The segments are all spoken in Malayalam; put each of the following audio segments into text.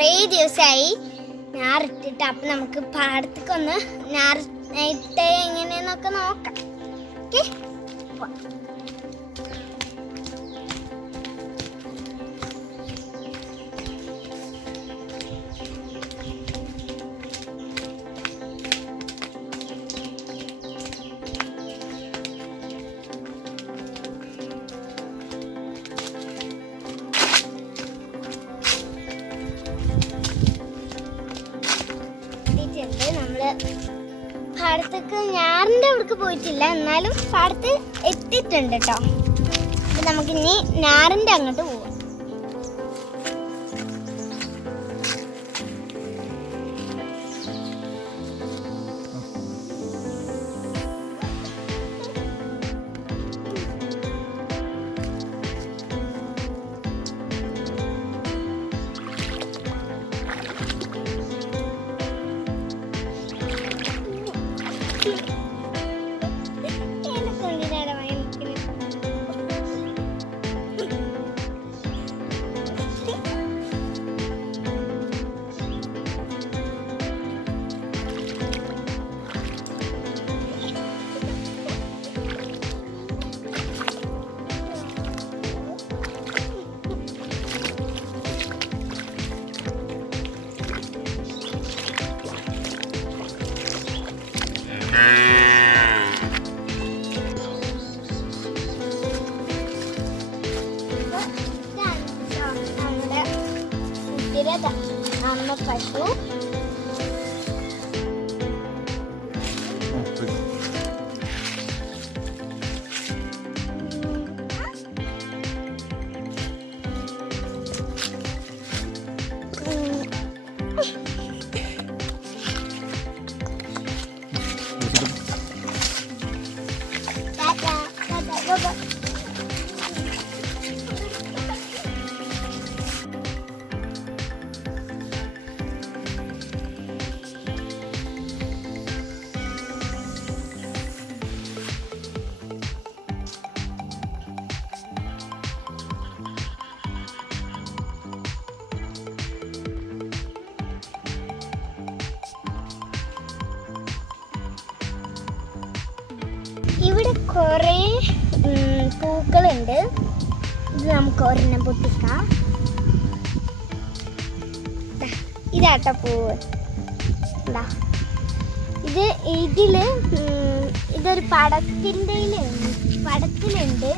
കുറേ ദിവസമായി ഞാറിട്ടിട്ട്. അപ്പം നമുക്ക് പാടത്തേക്ക് ഒന്ന് ഞാറിട്ട് എങ്ങനെയെന്നൊക്കെ നോക്കാം. ഓക്കെ, നമ്മള് പാടത്തേക്ക് ഞാറിൻ്റെ അവിടേക്ക് പോയിട്ടില്ല, എന്നാലും പാടത്ത് എത്തിയിട്ടുണ്ട് കേട്ടോ. അപ്പം നമുക്കിനി ഞാറിൻ്റെ അങ്ങോട്ട് പോവാം. അമ്മ പശു ഇവിടെ കുറേ പൂക്കളുണ്ട്. ഇത് നമുക്ക് ഒരെണ്ണം പൊട്ടിക്കാം. ഇതാട്ടോ പൂവ്. ഇതൊരു പടത്തിലുണ്ട്.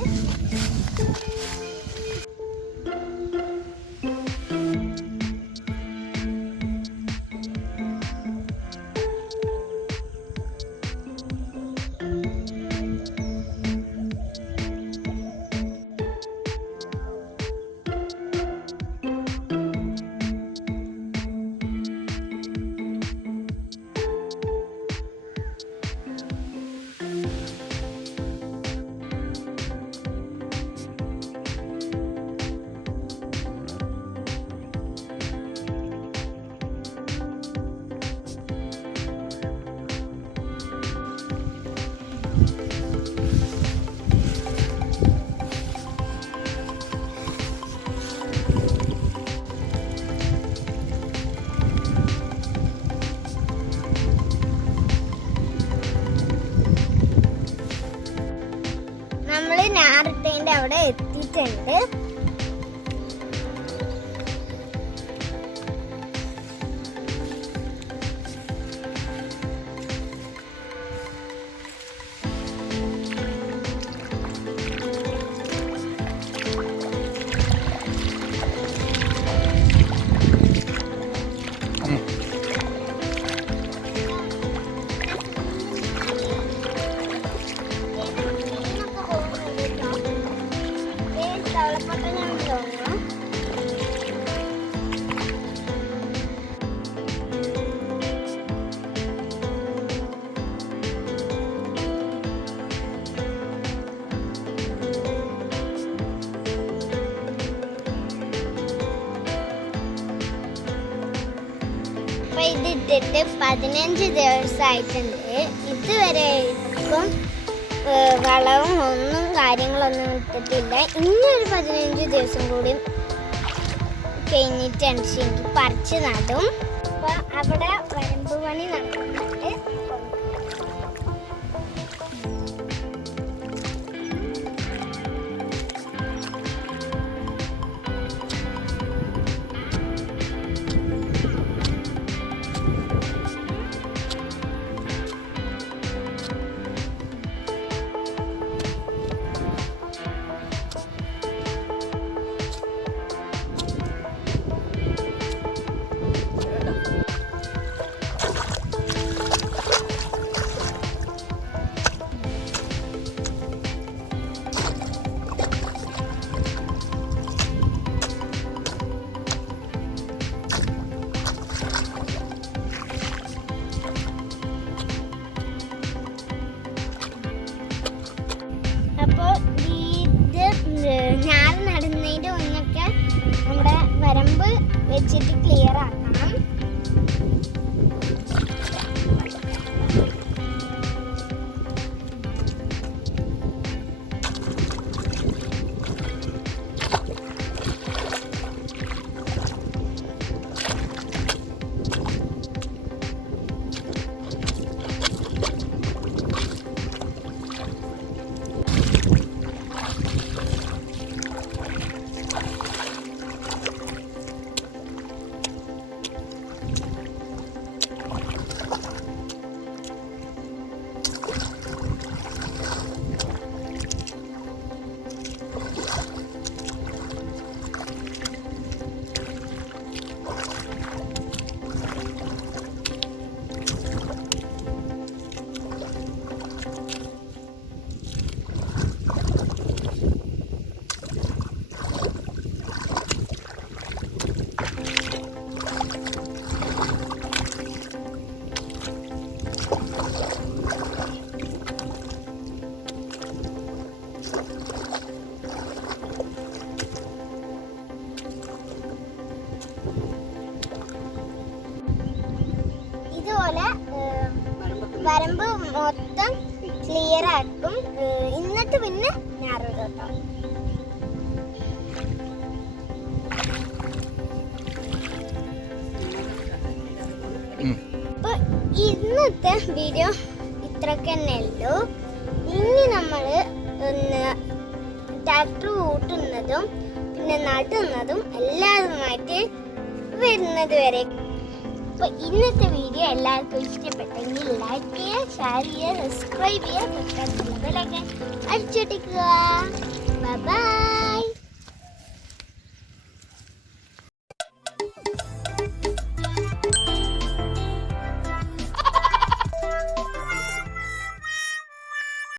നമ്മള് ഞാറിട്ടതിൻ്റെ അവിടെ എത്തിയിട്ടുണ്ട്. അപ്പം ഇതിട്ടിട്ട് 15 ദിവസമായിട്ടുണ്ട്. ഇതുവരെയായിരിക്കും വളവും കാര്യങ്ങളൊന്നും ഇട്ടിട്ടില്ല. ഇനിയൊരു 15 ദിവസം കൂടി കഴിഞ്ഞിട്ടാണ് ശരിക്കും പറിച്ച് നടും. അപ്പോൾ അവിടെ വരമ്പ് പണി നടക്കുന്നുണ്ട്. അപ്പോൾ ഇത് ഞാറ് നടുന്നതിൻ്റെ മുന്നൊക്കെ നമ്മുടെ വരമ്പ് വെച്ചിട്ട് ക്ലിയർ ആക്കണം. ഇതുപോലെ വരമ്പ് മൊത്തം ക്ലിയർ ആക്കും. എന്നിട്ട് പിന്നെ ഞാറിടും കേട്ടോ. അപ്പൊ ഇന്നത്തെ വീഡിയോ ഇത്രയൊക്കെ തന്നെ ഉള്ളൂ. ഇനി നമ്മൾ ട്രാക്ടർ കൂട്ടുന്നതും പിന്നെ നടുന്നതും എല്ലാതുമായിട്ട് വരുന്നത് വരെ. അപ്പോൾ ഇന്നത്തെ വീഡിയോ എല്ലാവർക്കും ഇഷ്ടപ്പെട്ടെങ്കിൽ ലൈക്ക് ചെയ്യുക, ഷെയർ ചെയ്യുക, സബ്സ്ക്രൈബ് ചെയ്യുക, തൊട്ടടുത്തുള്ള ബെല്ലൈക്കൺ അടിച്ചൊട്ടിക്കുക.